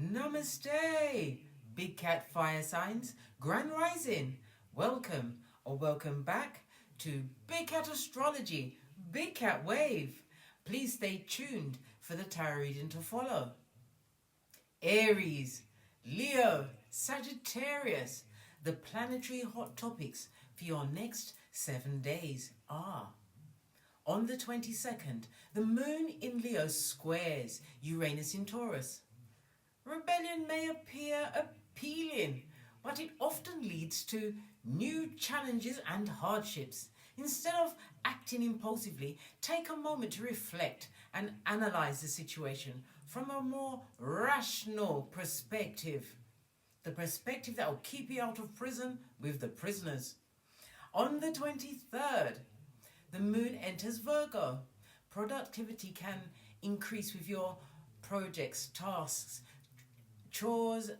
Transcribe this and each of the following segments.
Namaste, Big Cat Fire Signs, Grand Rising. Welcome or welcome back to Big Cat Astrology, Big Cat Wave. Please stay tuned for the tarot reading to follow. Aries, Leo, Sagittarius. The planetary hot topics for your next 7 days are: on the 22nd, the moon in Leo squares Uranus in Taurus. Rebellion may appear appealing, but it often leads to new challenges and hardships. Instead of acting impulsively, take a moment to reflect and analyze the situation from a more rational perspective. The perspective that will keep you out of prison with the prisoners. On the 23rd, the moon enters Virgo. Productivity can increase with your projects, tasks, chores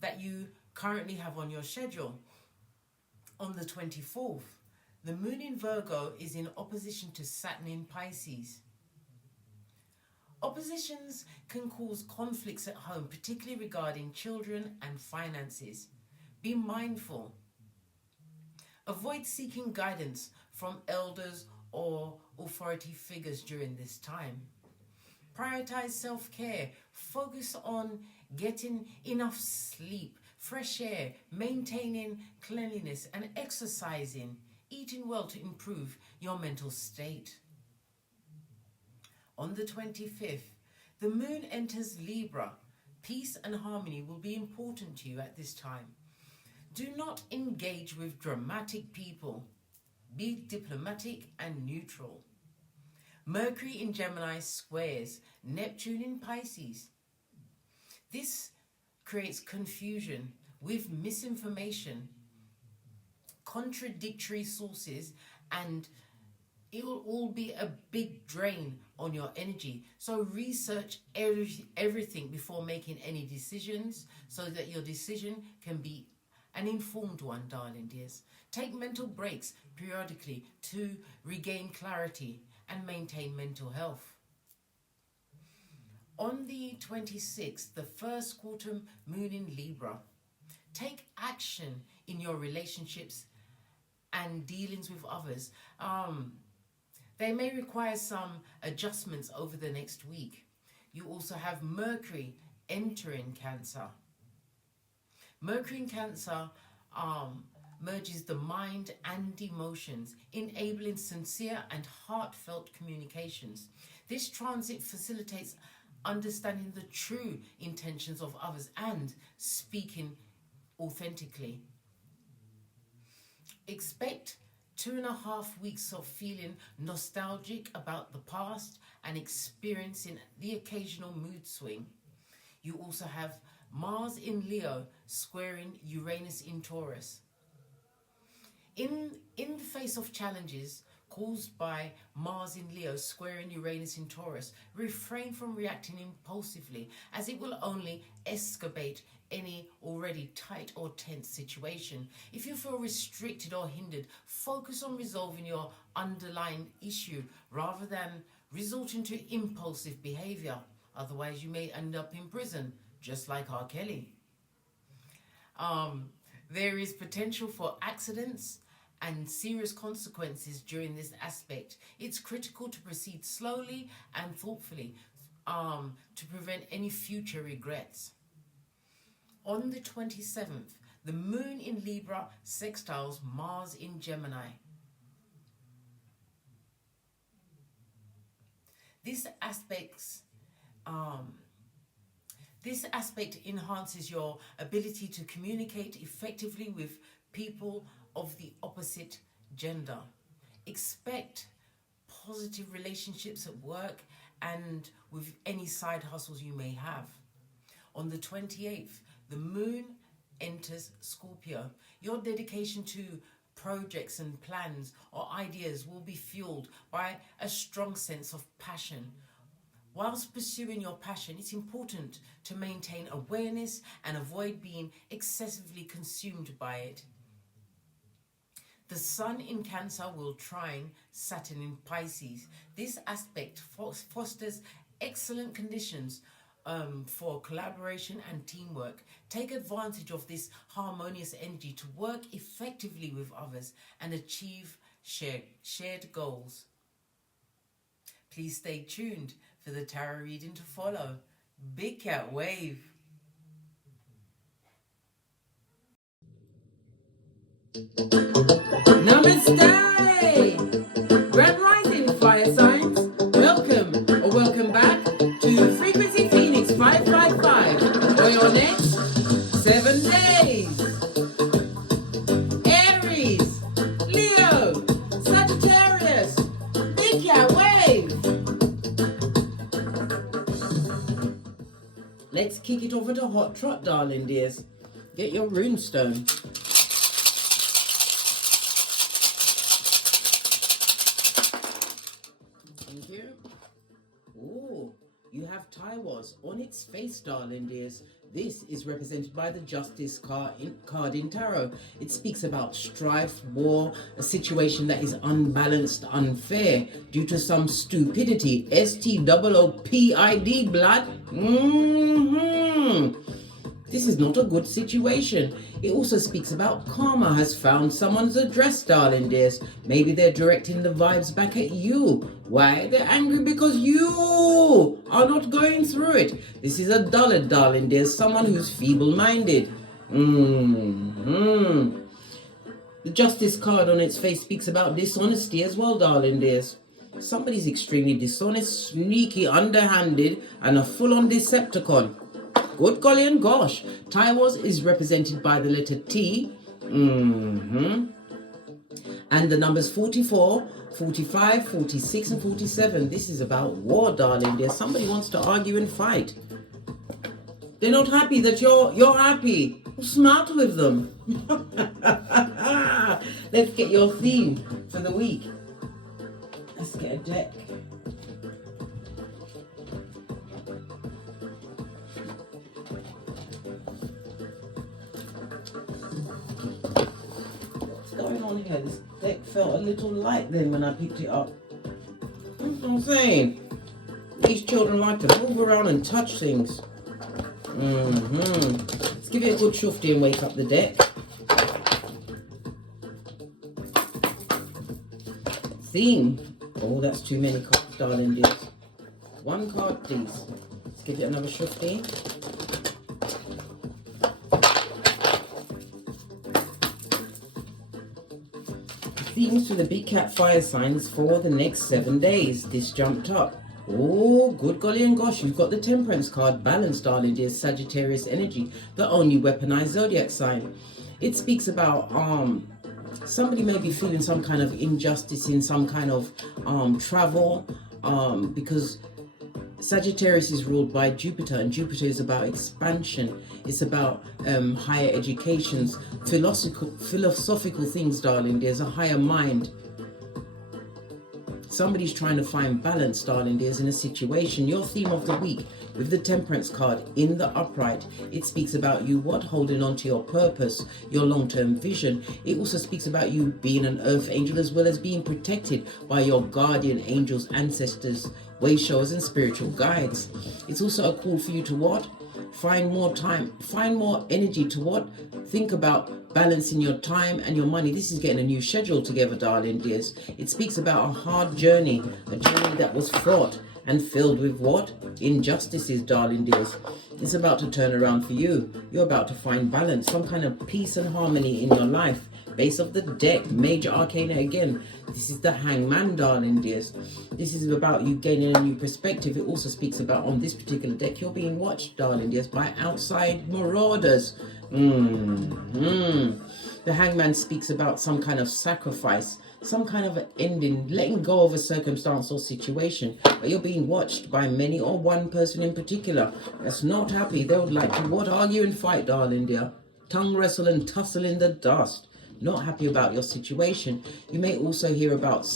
that you currently have on your schedule. On the 24th, the moon in Virgo is in opposition to Saturn in Pisces. Oppositions can cause conflicts at home, particularly regarding children and finances. Be mindful. Avoid seeking guidance from elders or authority figures during this time. Prioritize self-care. Focus on getting enough sleep, fresh air, maintaining cleanliness and exercising. Eating well to improve your mental state. On the 25th, the moon enters Libra. Peace and harmony will be important to you at this time. Do not engage with dramatic people. Be diplomatic and neutral. Mercury in Gemini squares Neptune in Pisces. This creates confusion with misinformation, contradictory sources, and it will all be a big drain on your energy. So research everything before making any decisions so that your decision can be an informed one, darling dears. Take mental breaks periodically to regain clarity and maintain mental health. On the 26th, the first quarter moon in Libra. Take action in your relationships and dealings with others. They may require some adjustments over the next week. You also have Mercury entering Cancer. Mercury in Cancer merges the mind and emotions, enabling sincere and heartfelt communications. This transit facilitates understanding the true intentions of others and speaking authentically. Expect 2.5 weeks of feeling nostalgic about the past and experiencing the occasional mood swing. You also have Mars in Leo squaring Uranus in Taurus. In the face of challenges caused by Mars in Leo squaring Uranus in Taurus, refrain from reacting impulsively, as it will only escalate any already tight or tense situation. If you feel restricted or hindered, focus on resolving your underlying issue rather than resorting to impulsive behavior. Otherwise, you may end up in prison, just like R. Kelly. There is potential for accidents and serious consequences during this aspect. It's critical to proceed slowly and thoughtfully to prevent any future regrets. On the 27th, the moon in Libra sextiles Mars in Gemini. This aspect enhances your ability to communicate effectively with people of the opposite gender. Expect positive relationships at work and with any side hustles you may have. On the 28th, the moon enters Scorpio. Your dedication to projects and plans or ideas will be fueled by a strong sense of passion. Whilst pursuing your passion, it's important to maintain awareness and avoid being excessively consumed by it. The Sun in Cancer will trine Saturn in Pisces. This aspect fosters excellent conditions for collaboration and teamwork. Take advantage of this harmonious energy to work effectively with others and achieve shared goals. Please stay tuned for the tarot reading to follow. Big Cat Wave. Namaste! Grand Rising Fire Signs. Welcome back to Frequency Phoenix 555 for your next 7 days. Aries, Leo, Sagittarius, Big Cat Wave. Let's kick it over to Hot Trot, darling dears. Get your runestone. Thank you. Ooh, you have Taiwas on its face, darling dears. This is represented by the Justice card in Tarot. It speaks about strife, war, a situation that is unbalanced, unfair, due to some stupidity. STOOPID, blood. This is not a good situation. It also speaks about karma has found someone's address, darling dears. Maybe they're directing the vibes back at you. Why? They're angry because you are not going through it. This is a dullard, darling dears. Someone who's feeble-minded. The Justice card on its face speaks about dishonesty as well, darling dears. Somebody's extremely dishonest, sneaky, underhanded, and a full-on Decepticon. Good golly and gosh. Taiwas is represented by the letter T. And the numbers 44, 45, 46, and 47. This is about war, darling. There's somebody wants to argue and fight. They're not happy that you're happy. Smart with them. Let's get your theme for the week. Let's get a deck. Going on here, this deck felt a little light then when I picked it up. That's what I'm saying. These children like to move around and touch things. Let's give it a good shufty and wake up the deck. Theme. Oh, that's too many cards, darling dears. One card, please. Let's give it another shufty. Themes for the Big Cat fire signs for the next 7 days. This jumped up. Oh, good golly and gosh, you've got the Temperance card. Balance, darling dear. Sagittarius energy, the only weaponized zodiac sign. It speaks about somebody may be feeling some kind of injustice in some kind of travel, because Sagittarius is ruled by Jupiter, and Jupiter is about expansion. It's about higher educations, philosophical things, darling. There's a higher mind. Somebody's trying to find balance, darling. There's in a situation. Your theme of the week with the Temperance card in the upright. It speaks about you holding on to your purpose, your long-term vision. It also speaks about you being an earth angel as well as being protected by your guardian angels, ancestors, way showers, and spiritual guides. It's also a call for you to find more time, find more energy to think about balancing your time and your money. This is getting a new schedule together, darling dears. It speaks about a hard journey, a journey that was fraught and filled with injustices, darling dears. It's about to turn around for you. You're about to find balance, some kind of peace and harmony in your life. Base of the deck, major arcana again. This is the Hangman, darling dears. This is about you gaining a new perspective. It also speaks about, on this particular deck, you're being watched, darling dears, by outside marauders. The Hangman speaks about some kind of sacrifice, some kind of ending, letting go of a circumstance or situation, but you're being watched by many or one person in particular that's not happy. They would like to argue and fight, darling dear. Tongue wrestle and tussle in the dust. Not happy about your situation. You may also hear about,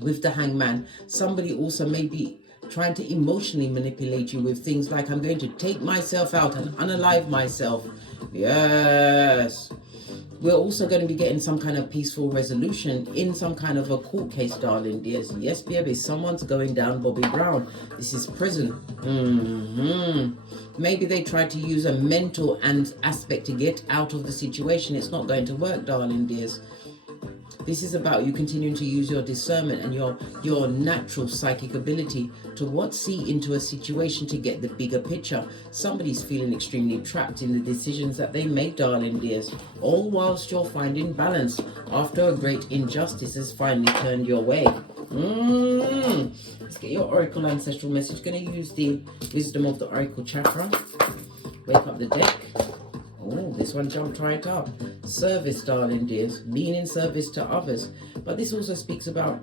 with the Hangman, somebody also may be trying to emotionally manipulate you with things like, I'm going to take myself out and unalive myself. Yes. We're also going to be getting some kind of peaceful resolution in some kind of a court case, darling dears. Yes, baby, someone's going down Bobby Brown. This is prison. Maybe they tried to use a mental aspect to get out of the situation. It's not going to work, darling dears. This is about you continuing to use your discernment and your natural psychic ability to see into a situation to get the bigger picture. Somebody's feeling extremely trapped in the decisions that they make, darling dears, all whilst you're finding balance after a great injustice has finally turned your way. Let's get your oracle ancestral message. Going to use the wisdom of the oracle chakra. Wake up the deck. Oh, this one jumped right up. Service, darling dears. Being in service to others. But this also speaks about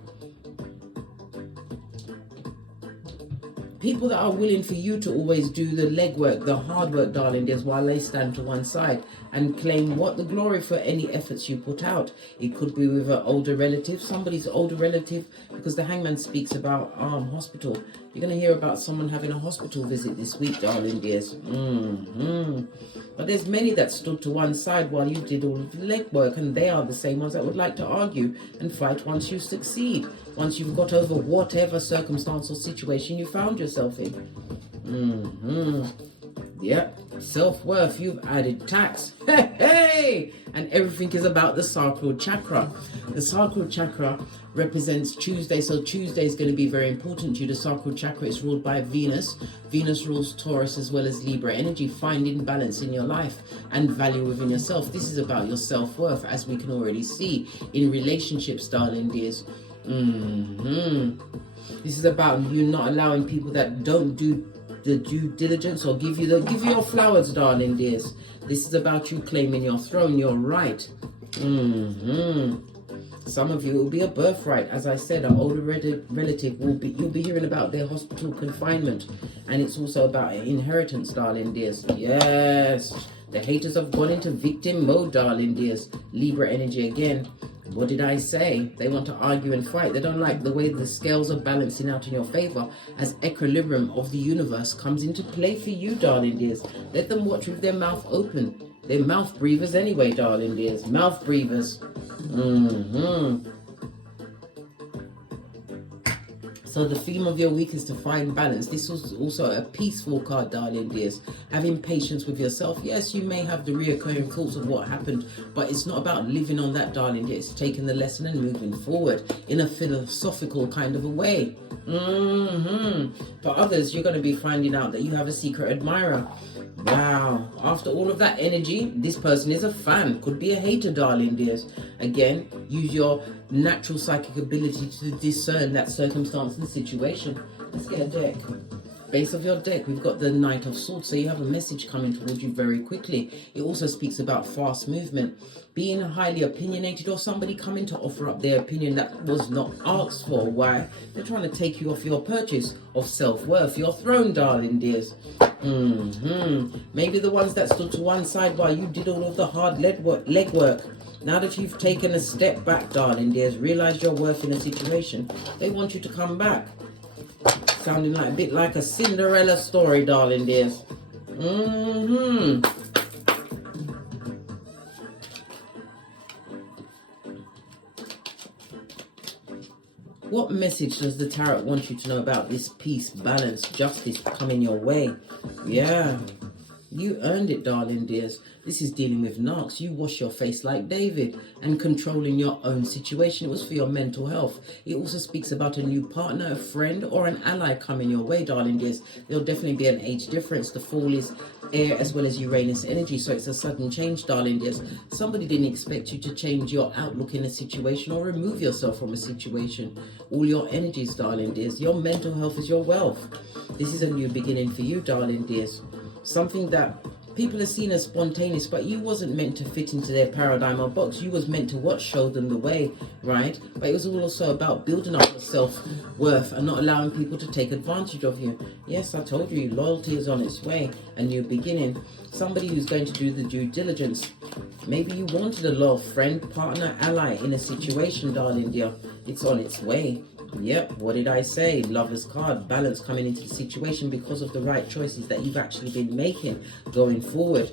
people that are willing for you to always do the legwork, the hard work, darling dears, while they stand to one side and claim the glory for any efforts you put out. It could be with an older relative, somebody's older relative, because the Hangman speaks about hospital. You're going to hear about someone having a hospital visit this week, darling dears. But there's many that stood to one side while you did all of the legwork, and they are the same ones that would like to argue and fight once you succeed, once you've got over whatever circumstance or situation you found yourself in. Yep, self-worth, you've added tax. Hey! And everything is about the sacral chakra. The sacral chakra represents Tuesday, so Tuesday is going to be very important to you. The sacral chakra is ruled by Venus. Venus rules Taurus as well as Libra energy, finding balance in your life and value within yourself. This is about your self-worth, as we can already see in relationships, darling dears. This is about you not allowing people that don't do the due diligence or give you your flowers, darling dears. This is about you claiming your throne, your right. Some of you, it will be a birthright. As I said, an older relative you'll be hearing about their hospital confinement, and it's also about inheritance, darling dears. Yes, the haters have gone into victim mode, darling dears. Libra energy again. What did I say? They want to argue and fight. They don't like the way the scales are balancing out in your favor as equilibrium of the universe comes into play for you, darling dears. Let them watch with their mouth open. They're mouth breathers anyway, darling dears. Mouth breathers. So the theme of your week is to find balance. This was also a peaceful card, darling dears. Having patience with yourself. Yes, you may have the reoccurring thoughts of what happened, but it's not about living on that, darling dears. It's taking the lesson and moving forward in a philosophical kind of a way. For others, you're going to be finding out that you have a secret admirer. Wow, after all of that energy, this person is a fan, could be a hater, darling dears. Again, use your natural psychic ability to discern that circumstance and situation. Let's get a deck. Base of your deck, we've got the Knight of Swords, so you have a message coming towards you very quickly. It also speaks about fast movement, being highly opinionated, or somebody coming to offer up their opinion that was not asked for. Why? They're trying to take you off your purchase of self-worth, your throne, darling dears. Maybe the ones that stood to one side while you did all of the hard legwork. Now that you've taken a step back, darling dears, realize your worth in a situation, they want you to come back. Sounding like a bit like a Cinderella story, darling dears. What message does the Tarot want you to know about this peace, balance, justice coming your way? Yeah, you earned it, darling dears. This is dealing with narcs. You wash your face like David and controlling your own situation. It was for your mental health. It also speaks about a new partner, a friend, or an ally coming your way, darling dears. There'll definitely be an age difference. The fall is air as well as Uranus energy, so it's a sudden change, darling dears. Somebody didn't expect you to change your outlook in a situation or remove yourself from a situation. All your energies, darling dears. Your mental health is your wealth. This is a new beginning for you, darling dears. Something that people are seen as spontaneous, but you wasn't meant to fit into their paradigm or box. You was meant to show them the way, right? But it was also about building up your self-worth and not allowing people to take advantage of you. Yes, I told you, loyalty is on its way. A new beginning. Somebody who's going to do the due diligence. Maybe you wanted a loyal friend, partner, ally in a situation, darling dear. It's on its way. Yep, what did I say? Lover's card, balance coming into the situation because of the right choices that you've actually been making going forward.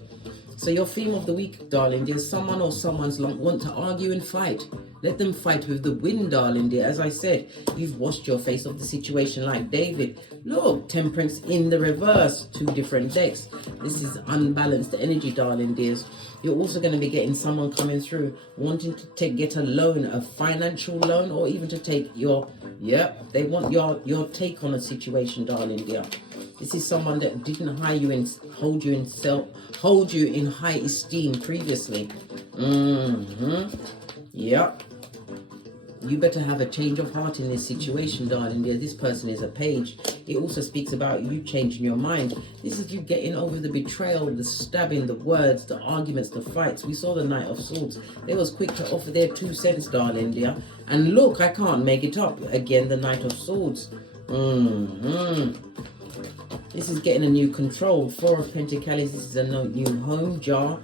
So your theme of the week, darling dear, someone or someone's want to argue and fight. Let them fight with the wind, darling dear. As I said, you've washed your face of the situation like David. Look, Temperance in the reverse, 2 different decks. This is unbalanced energy, darling dears. You're also going to be getting someone coming through wanting to get a loan, a financial loan, or even to take your, they want your take on a situation, darling dear. This is someone that didn't hold you in high esteem previously. Yep. You better have a change of heart in this situation, darling dear. This person is a page. It also speaks about you changing your mind. This is you getting over the betrayal, the stabbing, the words, the arguments, the fights. We saw the Knight of Swords. They was quick to offer their 2 cents, darling dear. And look, I can't make it up. Again, the Knight of Swords. This is getting a new control. 4 of Pentacles. This is a new home, job,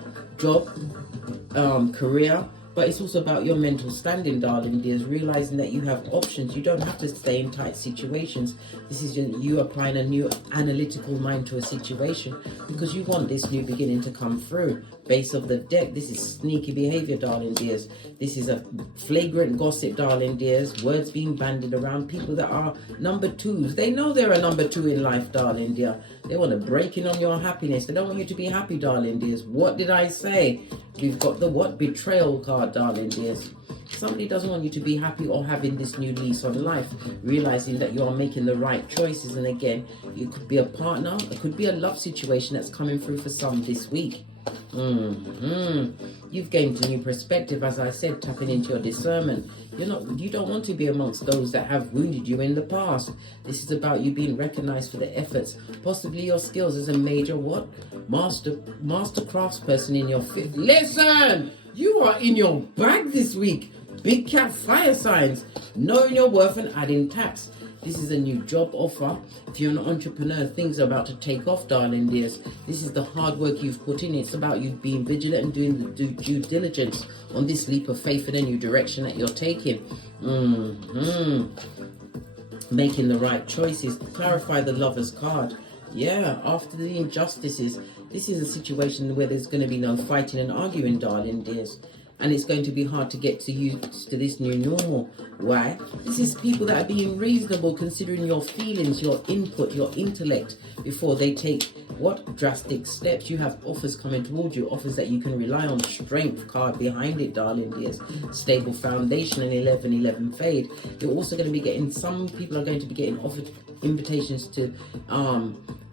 career. But it's also about your mental standing, darling dears, realizing that you have options. You don't have to stay in tight situations. This is you applying a new analytical mind to a situation because you want this new beginning to come through. Base of the deck, this is sneaky behavior, darling dears. This is a flagrant gossip, darling dears. Words being bandied around. People that are number 2s. They know they're a number 2 in life, darling dear. They want to break in on your happiness. They don't want you to be happy, darling dears. What did I say? We've got the what? Betrayal card, darling dears. Somebody doesn't want you to be happy or having this new lease on life, realizing that you are making the right choices. And again, you could be a partner, it could be a love situation that's coming through for some this week. You've gained a new perspective, as I said, tapping into your discernment. You don't want to be amongst those that have wounded you in the past. This is about you being recognized for the efforts, possibly your skills as a major master craftsperson in your field. Listen, you are in your bag this week. Big cat fire signs, knowing your worth and adding tax. This is a new job offer. If you're an entrepreneur, things are about to take off, darling dears. This is the hard work you've put in. It's about you being vigilant and doing the due diligence on this leap of faith in a new direction that you're taking. Making the right choices. Clarify the Lover's card. Yeah, after the injustices, this is a situation where there's going to be no fighting and arguing, darling dears. And it's going to be hard to get used to this new normal. Why? This is people that are being reasonable, considering your feelings, your input, your intellect, before they take drastic steps. You have offers coming towards you, offers that you can rely on. Strength card behind it, darling dears. Stable foundation and 11-11 fade. You're also going to be getting, some people are going to be getting offered invitations to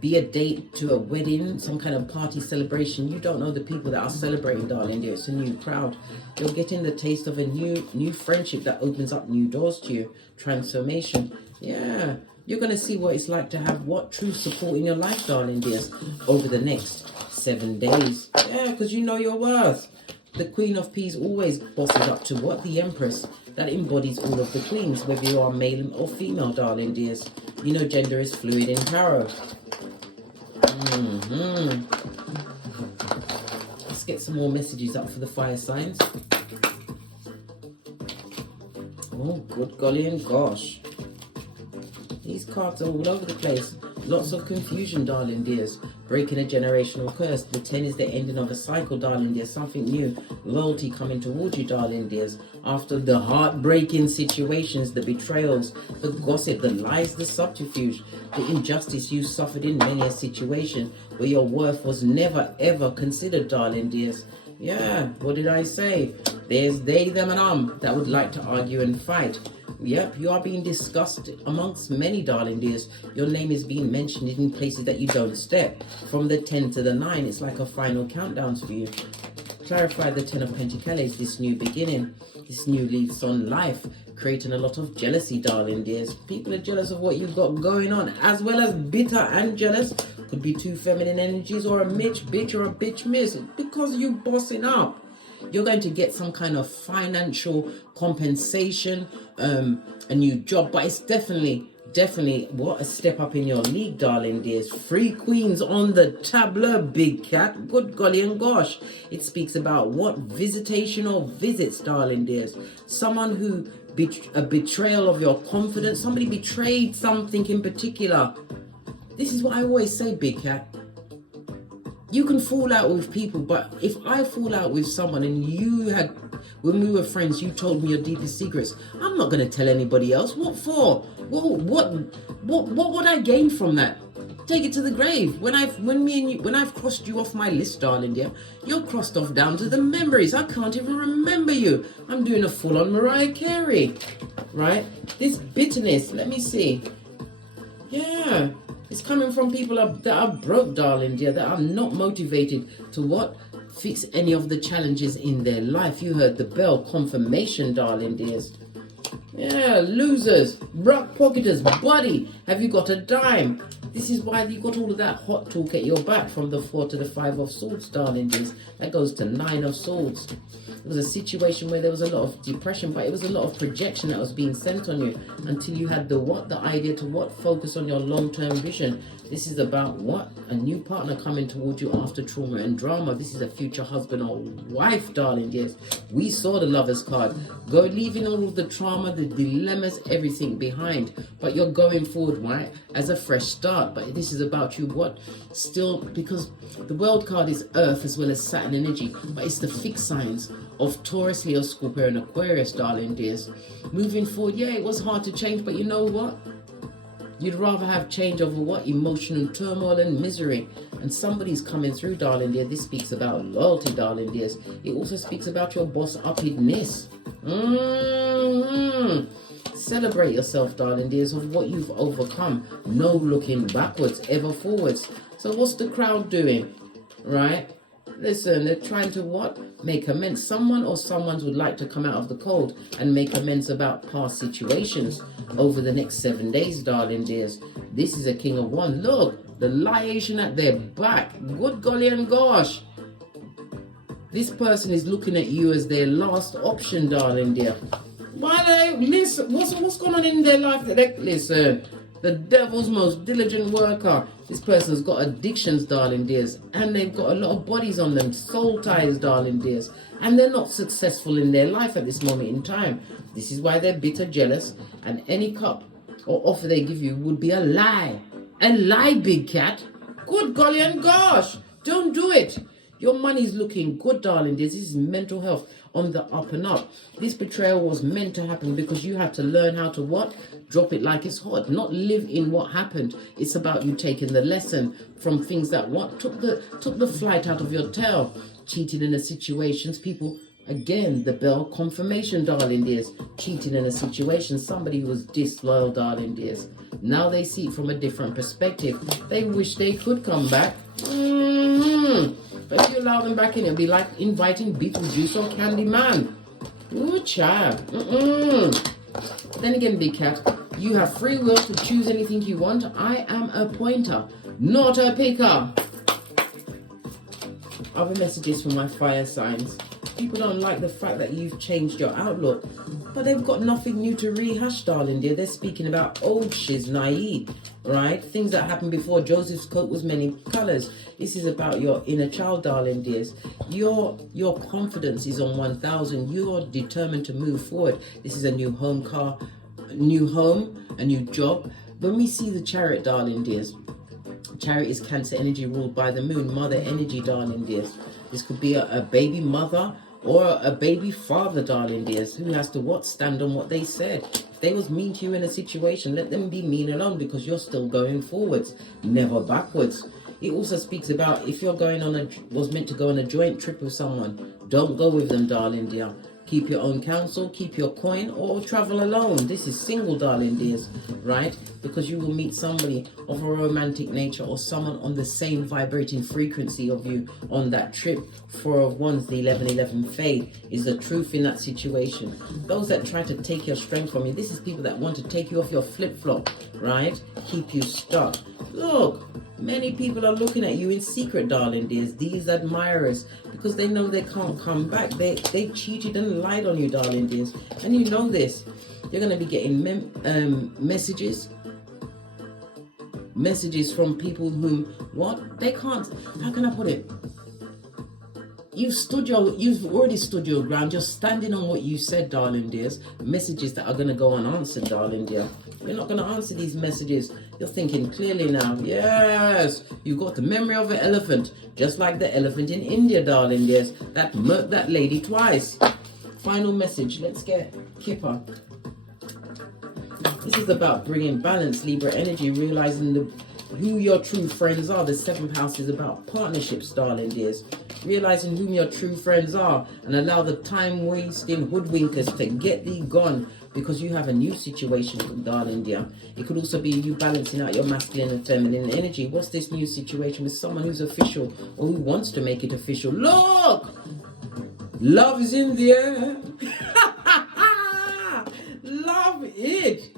be a date to a wedding, some kind of party celebration. You don't know the people that are celebrating, darling dear. It's a new crowd. You're getting the taste of a new friendship that opens up new doors to you. Transformation. Yeah. You're going to see what it's like to have true support in your life, darling dears, over the next 7 days. Yeah, because you know your worth. The Queen of Peas always bosses up to the Empress. That embodies all of the queens, whether you are male or female, darling dears. You know gender is fluid in tarot. Let's get some more messages up for the fire signs. Oh, good golly and gosh. These cards are all over the place. Lots of confusion, darling dears. Breaking a generational curse. The 10 is the ending of a cycle, darling dears. Something new. Loyalty coming towards you, darling dears. After the heartbreaking situations, the betrayals, the gossip, the lies, the subterfuge, the injustice you suffered in many a situation where your worth was never ever considered, darling dears. Yeah, what did I say? There's they, them and that would like to argue and fight. Yep, you are being discussed amongst many, darling dears. Your name is being mentioned in places that you don't step. From the 10 to the 9, it's like a final countdown for you. Clarify the 10 of Pentacles, this new beginning, this new lease on life, creating a lot of jealousy, darling dears. People are jealous of what you've got going on, as well as bitter and jealous. Could be 2 feminine energies, or a bitch or a bitch miss, because you bossing up. You're going to get some kind of financial compensation, a new job, but it's definitely a step up in your league, darling dears. 3 queens on the tableau, big cat. Good golly and gosh. It speaks about visitation or visits, darling dears. Someone who a betrayal of your confidence. Somebody betrayed something in particular. This is what I always say, big cat. You can fall out with people, but if I fall out with someone and when we were friends, you told me your deepest secrets, I'm not going to tell anybody else. What for? What would I gain from that? Take it to the grave. When I've crossed you off my list, darling dear, you're crossed off down to the memories. I can't even remember you. I'm doing a full-on Mariah Carey, right? This bitterness, let me see. Yeah, it's coming from people that are broke, darling dear, that are not motivated to fix any of the challenges in their life. You heard the bell, confirmation, darling dears. Yeah, losers, broke pocketers, buddy, have you got a dime? This is why you got all of that hot talk at your back from the 4 to the 5 of swords, darling dears. That goes to 9 of swords. It was a situation where there was a lot of depression, but it was a lot of projection that was being sent on you until you had the idea to focus on your long-term vision. This is about a new partner coming towards you after trauma and drama. This is a future husband or wife, darling dears. We saw the Lover's card. Go leaving all of the trauma, the dilemmas, everything behind. But you're going forward, right, as a fresh start. But this is about you, still, because the world card is Earth as well as Saturn energy, but it's the fixed signs of Taurus, Leo, Scorpio, and Aquarius, darling dears. Moving forward, yeah, it was hard to change, but you know what? You'd rather have change over emotional turmoil and misery. And somebody's coming through, darling dear. This speaks about loyalty, darling dears. It also speaks about your boss-uppedness. Celebrate yourself, darling dears, of what you've overcome. No looking backwards, ever forwards. So what's the crowd doing, right? Listen, they're trying to make amends. Someone or someone's would like to come out of the cold and make amends about past situations over the next 7 days, darling dears. This is a King of Wands. Look, the liaison at their back. Good golly and gosh. This person is looking at you as their last option, darling dear. Listen, what's going on in their life? Listen, the devil's most diligent worker. This person's got addictions, darling dears, and they've got a lot of bodies on them, soul ties, darling dears, and they're not successful in their life at this moment in time. This is why they're bitter, jealous, and any cup or offer they give you would be a lie. A lie, big cat. Good golly and gosh, don't do it. Your money's looking good, darling dears. This is mental health on the up and up. This betrayal was meant to happen because you have to learn how to drop it like it's hot, not live in what happened. It's about you taking the lesson from things that took the flight out of your tail. Cheating in the situations, people, again, the bell, confirmation, darling dears. Cheating in a situation, somebody who was disloyal, darling dears. Now they see it from a different perspective. They wish they could come back. But if you allow them back in, it'll be like inviting Beetlejuice or Candyman. Ooh, child. Then again, big cat, you have free will to choose anything you want. I am a pointer, not a picker. Other messages from my fire signs. People don't like the fact that you've changed your outlook, but they've got nothing new to rehash, darling dear. They're speaking about old shiz, naive, right? Things that happened before Joseph's coat was many colors. This is about your inner child, darling dears. Your confidence is on 1,000. You're determined to move forward. This is a new home car, a new home, a new job. When we see the Chariot, darling dears, Chariot is Cancer energy ruled by the moon, mother energy, darling dears. This could be a baby mother or a baby father, darling dears, who has to stand on what they said. If they was mean to you in a situation, let them be mean alone, because you're still going forwards, never backwards. It also speaks about if you're was meant to go on a joint trip with someone, don't go with them, darling dear. Keep your own counsel, keep your coin, or travel alone. This is single, darling dears, right? Because you will meet somebody of a romantic nature or someone on the same vibrating frequency of you on that trip. 4 of Wands, the 1111 fade, is the truth in that situation. Those that try to take your strength from you, this is people that want to take you off your flip-flop, right? Keep you stuck. Look, many people are looking at you in secret, darling dears, these admirers, because they know they can't come back. They cheated and lied on you, darling dears, and you know this. You're going to be getting messages from people whom, they can't, how can I put it? you've already stood your ground. You're standing on what you said, darling dears. Messages that are going to go unanswered, darling dear. You're not going to answer these messages. You're thinking clearly now. Yes, you've got the memory of an elephant, just like the elephant in India, darling dears, that murked that lady twice. Final message. Let's get Kipper. This is about bringing balance, Libra energy, realizing who your true friends are. The 7th house is about partnerships, darling dears. Realizing whom your true friends are, and allow the time-wasting hoodwinkers to get thee gone, because you have a new situation, darling dear. It could also be you balancing out your masculine and feminine energy. What's this new situation with someone who's official or who wants to make it official? Look! Love is in the air. Love it.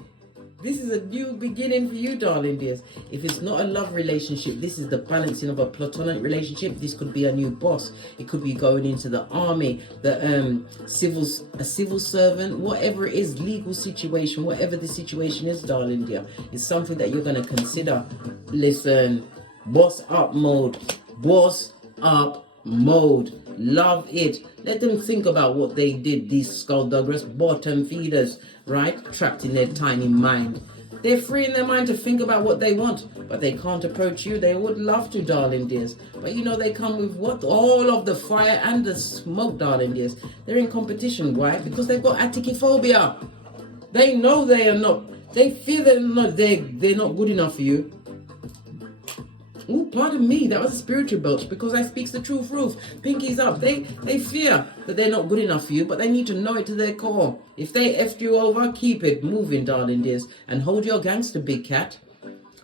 This is a new beginning for you, darling dears. If it's not a love relationship, this is the balancing of a platonic relationship. This could be a new boss. It could be going into the army, a civil servant, whatever it is, legal situation, whatever the situation is, darling dear. It's something that you're going to consider. Listen, boss up mode. Boss up mode. Love it. Let them think about what they did, these skullduggerous bottom feeders, right? Trapped in their tiny mind. They're free in their mind to think about what they want, but they can't approach you. They would love to, darling dears. But you know they come with what? All of the fire and the smoke, darling dears. They're in competition. Why? Because they've got aticophobia. They know they are not. They feel they're not good enough for you. Oh, pardon me, that was a spiritual belch, because I speaks the truth, Ruth. Pinkies up. They fear that they're not good enough for you, but they need to know it to their core. If they effed you over, keep it moving, darling dears, and hold your gangster, big cat.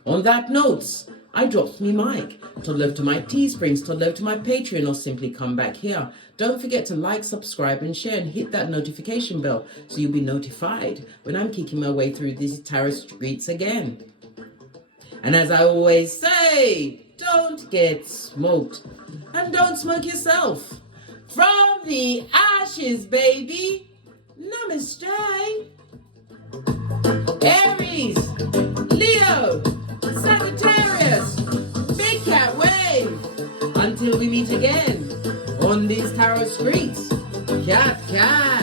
On that note, I dropped me mic. Toddle over to my Teesprings, toddle over to my Patreon, or simply come back here. Don't forget to like, subscribe, and share, and hit that notification bell so you'll be notified when I'm kicking my way through these tarot streets again. And as I always say, don't get smoked. And don't smoke yourself. From the ashes, baby. Namaste. Aries, Leo, Sagittarius, Big Cat Wave. Until we meet again on these tarot streets. Cat, cat.